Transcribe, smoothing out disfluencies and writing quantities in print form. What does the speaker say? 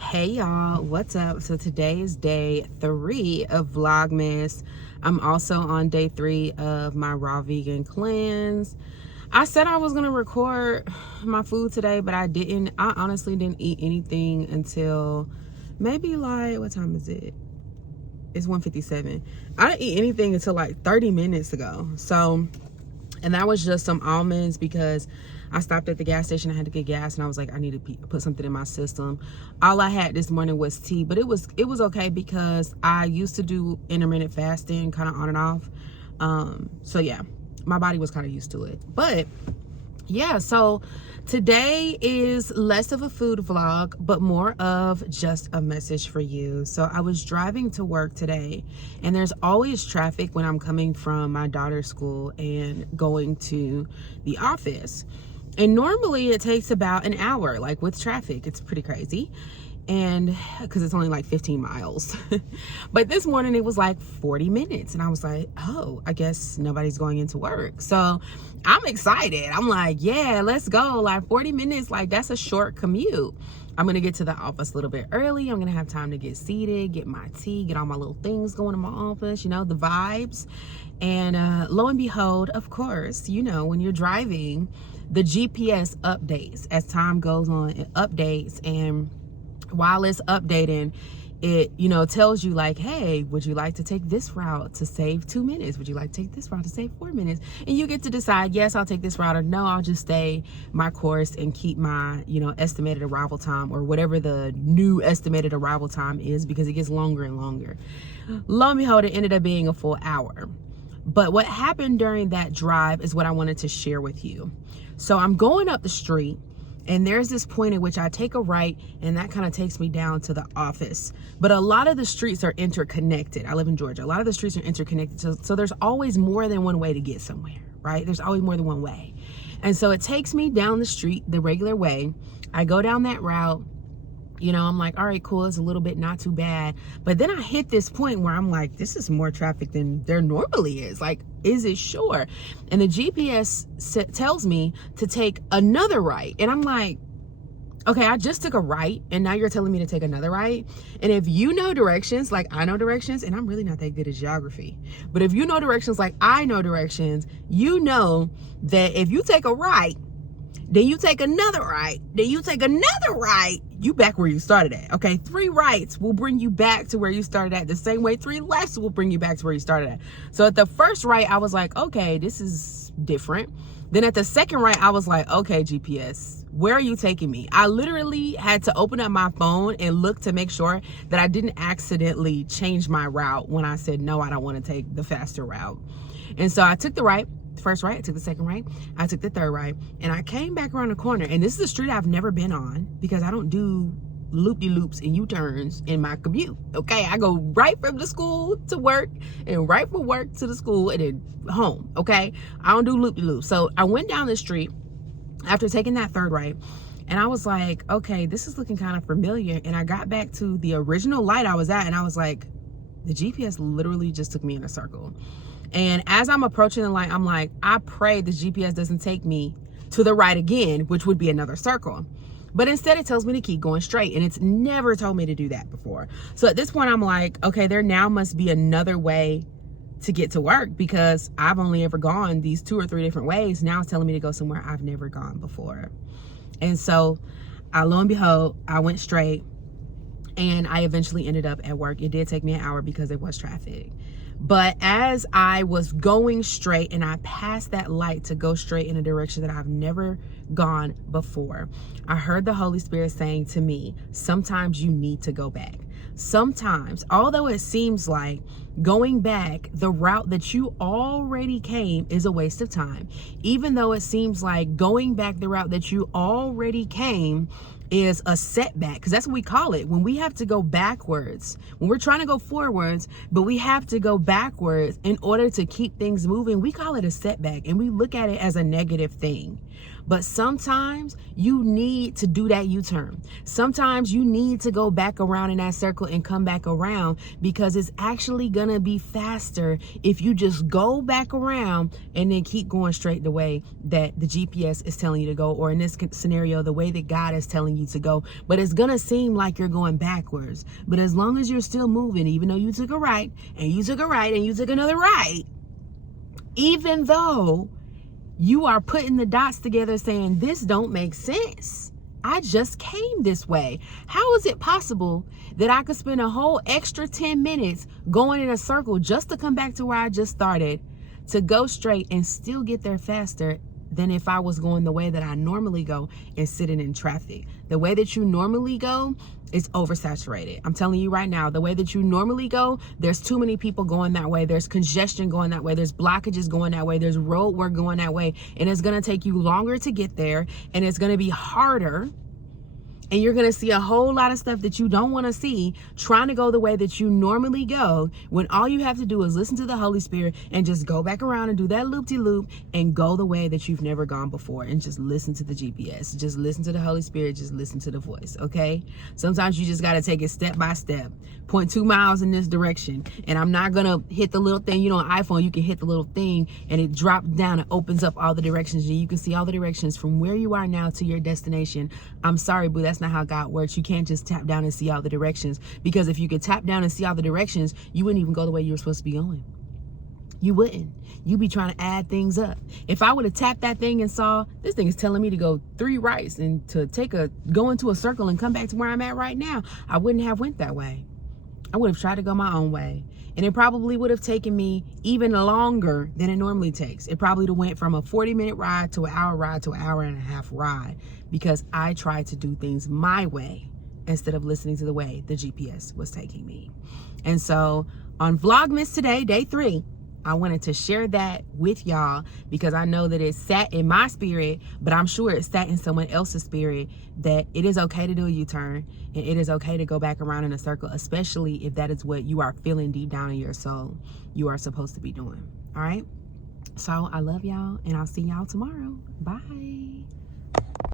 Hey y'all, what's up? So today is day 3 of Vlogmas. I'm also on day 3 of my raw vegan cleanse. I said I was gonna record my food today, but I didn't. I honestly didn't eat anything until maybe like, what time is it? It's 1:57. I didn't eat anything until like 30 minutes ago. And that was just some almonds because I stopped at the gas station. I had to get gas and I was like, I need to put something in my system. All I had this morning was tea, but it was okay because I used to do intermittent fasting kind of on and off. So yeah, my body was kind of used to it. But yeah, so today is less of a food vlog, but more of just a message for you. So I was driving to work today, and there's always traffic when I'm coming from my daughter's school and going to the office. And normally it takes about an hour, like with traffic. It's pretty crazy. And because it's only like 15 miles. But this morning it was like 40 minutes. And I was like, oh, I guess nobody's going into work. So I'm excited. I'm like, yeah, let's go. Like 40 minutes, like that's a short commute. I'm going to get to the office a little bit early. I'm going to have time to get seated, get my tea, get all my little things going in my office, you know, the vibes. And lo and behold, of course, you know, when you're driving, the GPS updates as time goes on. It updates, and while it's updating, it, you know, tells you like, hey, would you like to take this route to save 2 minutes? Would you like to take this route to save 4 minutes? And you get to decide, yes, I'll take this route, or no, I'll just stay my course and keep my, you know, estimated arrival time, or whatever the new estimated arrival time is, because it gets longer and longer. Lo and behold, it ended up being a full hour. But what happened during that drive is what I wanted to share with you. So I'm going up the street, and there's this point at which I take a right, and that kind of takes me down to the office. But a lot of the streets are interconnected. I live in Georgia. A lot of the streets are interconnected. So there's always more than one way to get somewhere, right? There's always more than one way. And so it takes me down the street the regular way. I go down that route. You know, I'm like, all right, cool. It's a little bit not too bad. But then I hit this point where I'm like, this is more traffic than there normally is. Like, is it sure? And the GPS tells me to take another right. And I'm like, okay, I just took a right, and now you're telling me to take another right. And if you know directions, like I know directions, and I'm really not that good at geography, but if you know directions like I know directions, you know that if you take a right, then you take another right, then you take another right, you back where you started at. Okay, 3 rights will bring you back to where you started at. The same way 3 lefts will bring you back to where you started at. So at the first right, I was like, okay, this is different. Then at the second right, I was like, okay, GPS, where are you taking me? I literally had to open up my phone and look to make sure that I didn't accidentally change my route when I said, no, I don't want to take the faster route. And so I took the right. First right, I took the second right, I took the third right, and I came back around the corner. And this is a street I've never been on because I don't do loop-de-loops and U-turns in my commute. Okay, I go right from the school to work, and right from work to the school, and then home. Okay, I don't do loop-de-loops. So I went down the street after taking that third right, and I was like, okay, this is looking kind of familiar. And I got back to the original light I was at, and I was like, the GPS literally just took me in a circle. And as I'm approaching the light, I'm like, I pray the GPS doesn't take me to the right again, which would be another circle. But instead it tells me to keep going straight, and it's never told me to do that before. So at this point I'm like, okay, there now must be another way to get to work, because I've only ever gone these 2 or 3 different ways. Now it's telling me to go somewhere I've never gone before. And so lo and behold, I went straight, and I eventually ended up at work. It did take me an hour because there was traffic. But as I was going straight, and I passed that light to go straight in a direction that I've never gone before, I heard the Holy Spirit saying to me, sometimes you need to go back. Sometimes, although it seems like going back the route that you already came is a waste of time, even though it seems like going back the route that you already came is a setback, because that's what we call it when we have to go backwards. When we're trying to go forwards, but we have to go backwards in order to keep things moving, we call it a setback, and we look at it as a negative thing. But sometimes you need to do that U-turn. Sometimes you need to go back around in that circle and come back around, because it's actually gonna be faster if you just go back around and then keep going straight the way that the GPS is telling you to go, or in this scenario, the way that God is telling you to go. But it's gonna seem like you're going backwards. But as long as you're still moving, even though you took a right and you took a right and you took another right, even though you are putting the dots together saying, this don't make sense. I just came this way. How is it possible that I could spend a whole extra 10 minutes going in a circle just to come back to where I just started, to go straight and still get there faster than if I was going the way that I normally go and sitting in traffic? The way that you normally go is oversaturated. I'm telling you right now, the way that you normally go, there's too many people going that way. There's congestion going that way. There's blockages going that way. There's road work going that way. And it's going to take you longer to get there. And it's going to be harder. And you're going to see a whole lot of stuff that you don't want to see trying to go the way that you normally go, when all you have to do is listen to the Holy Spirit and just go back around and do that loop-de-loop and go the way that you've never gone before, and just listen to the GPS. Just listen to the Holy Spirit. Just listen to the voice, okay? Sometimes you just got to take it step by step. 0.2 miles in this direction. And I'm not going to hit the little thing. You know, on iPhone, you can hit the little thing and it drops down and opens up all the directions. And you can see all the directions from where you are now to your destination. I'm sorry, boo, that's not how God works. You can't just tap down and see all the directions, because if you could tap down and see all the directions, you wouldn't even go the way you were supposed to be going. You wouldn't. You'd be trying to add things up. If I would have tapped that thing and saw this thing is telling me to go 3 rights and to go into a circle and come back to where I'm at right now, I wouldn't have went that way. I would have tried to go my own way. And it probably would have taken me even longer than it normally takes. It probably would have went from a 40-minute ride to an hour ride to an hour and a half ride, because I tried to do things my way instead of listening to the way the GPS was taking me. And so on Vlogmas today, day 3, I wanted to share that with y'all, because I know that it sat in my spirit, but I'm sure it sat in someone else's spirit, that it is okay to do a U-turn and it is okay to go back around in a circle, especially if that is what you are feeling deep down in your soul you are supposed to be doing. All right. So I love y'all, and I'll see y'all tomorrow. Bye.